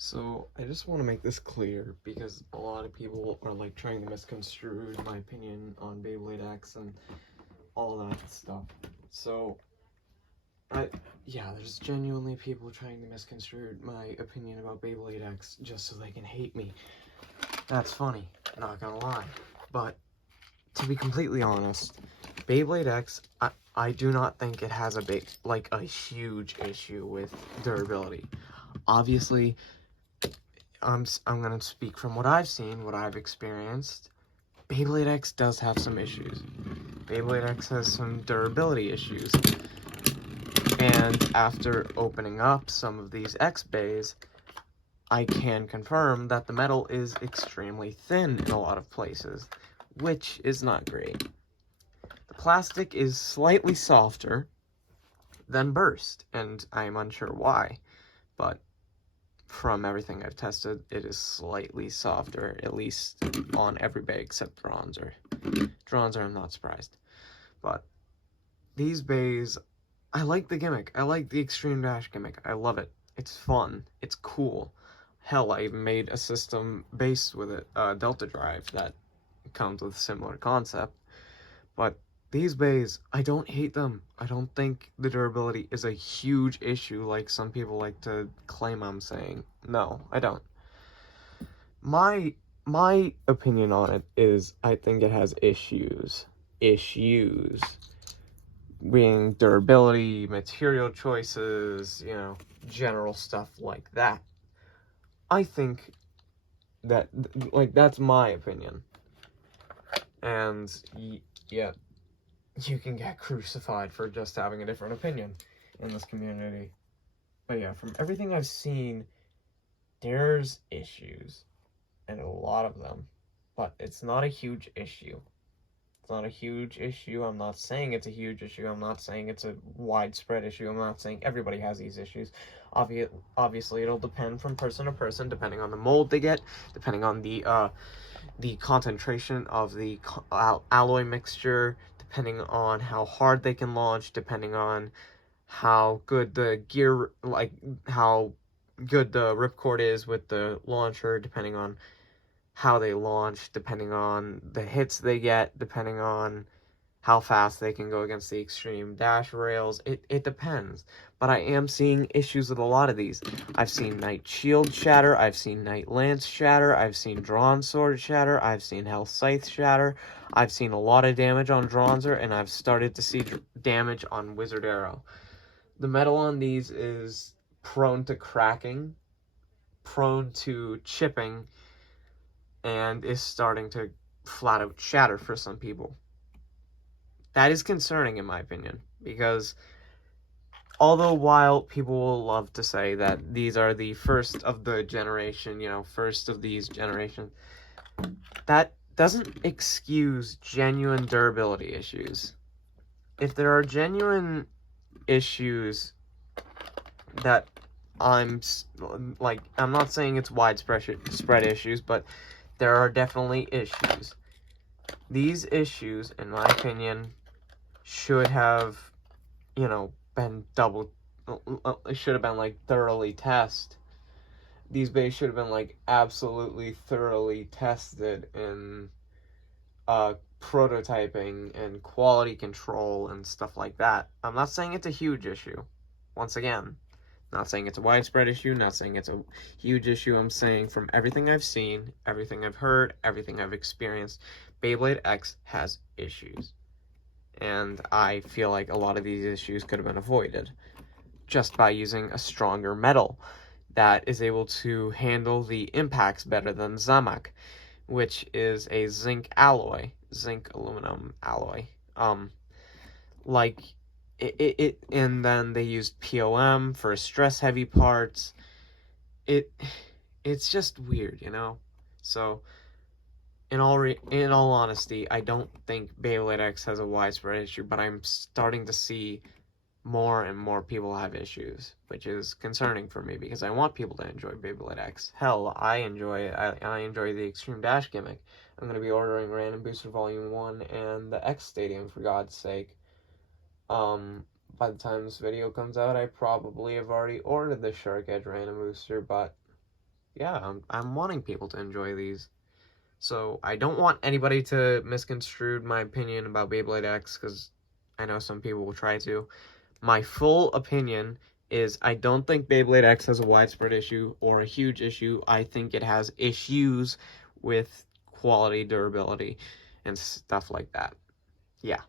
So I just want to make this clear because a lot of people are like trying to misconstrue my opinion on Beyblade X and all that stuff. So I yeah, there's genuinely people trying to misconstrue my opinion about Beyblade X just so they can hate me. That's funny, not gonna lie. But to be completely honest, Beyblade X, I do not think it has a huge issue with durability. Obviously, I'm gonna speak from what I've seen, what I've experienced. Beyblade X does have some issues. Beyblade X has some durability issues. And after opening up some of these X bays, I can confirm that the metal is extremely thin in a lot of places, which is not great. The plastic is slightly softer than burst, and I'm unsure why, but from everything I've tested, it is slightly softer, at least on every bay except Dronzer. Dronzer, I'm not surprised. But these bays, I like the gimmick. I like the Extreme Dash gimmick. I love it. It's fun. It's cool. Hell, I even made a system based with it, Delta Drive, that comes with a similar concept. But these bays, I don't hate them. I don't think the durability is a huge issue like some people like to claim I'm saying. No, I don't. My opinion on it is I think it has issues. Issues being durability, material choices, general stuff like that. I think that that's my opinion. And yeah, you can get crucified for just having a different opinion in this community. But yeah, from everything I've seen, there's issues, and a lot of them, but it's not a huge issue. It's not a huge issue. I'm not saying it's a huge issue. I'm not saying it's a widespread issue. I'm not saying everybody has these issues. Obviously, it'll depend from person to person, depending on the mold they get, depending on the concentration of the alloy mixture, depending on how hard they can launch, depending on how good the gear, how good the ripcord is with the launcher, depending on how they launch, depending on the hits they get, depending on how fast they can go against the extreme dash rails. It depends. But I am seeing issues with a lot of these. I've seen Knight Shield shatter, I've seen Knight Lance shatter, I've seen Drawn Sword shatter, I've seen Hell Scythe shatter, I've seen a lot of damage on Dronzer, and I've started to see damage on Wizard Arrow. The metal on these is prone to cracking, prone to chipping, and is starting to flat out shatter for some people. That is concerning in my opinion, because although while people will love to say that these are the first of the generation, first of these generations, that doesn't excuse genuine durability issues. If there are genuine issues that I'm not saying it's widespread issues, but there are definitely issues. These issues, in my opinion, should have, been it should have been, thoroughly tested. These bays should have been, absolutely thoroughly tested in, prototyping and quality control and stuff like that. I'm not saying it's a huge issue. Once again, not saying it's a widespread issue, not saying it's a huge issue. I'm saying from everything I've seen, everything I've heard, everything I've experienced, Beyblade X has issues. And I feel like a lot of these issues could have been avoided just by using a stronger metal that is able to handle the impacts better than Zamak, which is a zinc aluminum alloy. And then they used POM for stress heavy parts. It's just weird, So in all honesty, I don't think Beyblade X has a widespread issue, but I'm starting to see more and more people have issues, which is concerning for me because I want people to enjoy Beyblade X. Hell, I enjoy it. I enjoy the Extreme Dash gimmick. I'm going to be ordering Random Booster Volume 1 and the X Stadium, for God's sake. By the time this video comes out, I probably have already ordered the Shark Edge Random Booster, but yeah, I'm wanting people to enjoy these. So I don't want anybody to misconstrue my opinion about Beyblade X, because I know some people will try to. My full opinion is I don't think Beyblade X has a widespread issue or a huge issue. I think it has issues with quality, durability, and stuff like that. Yeah.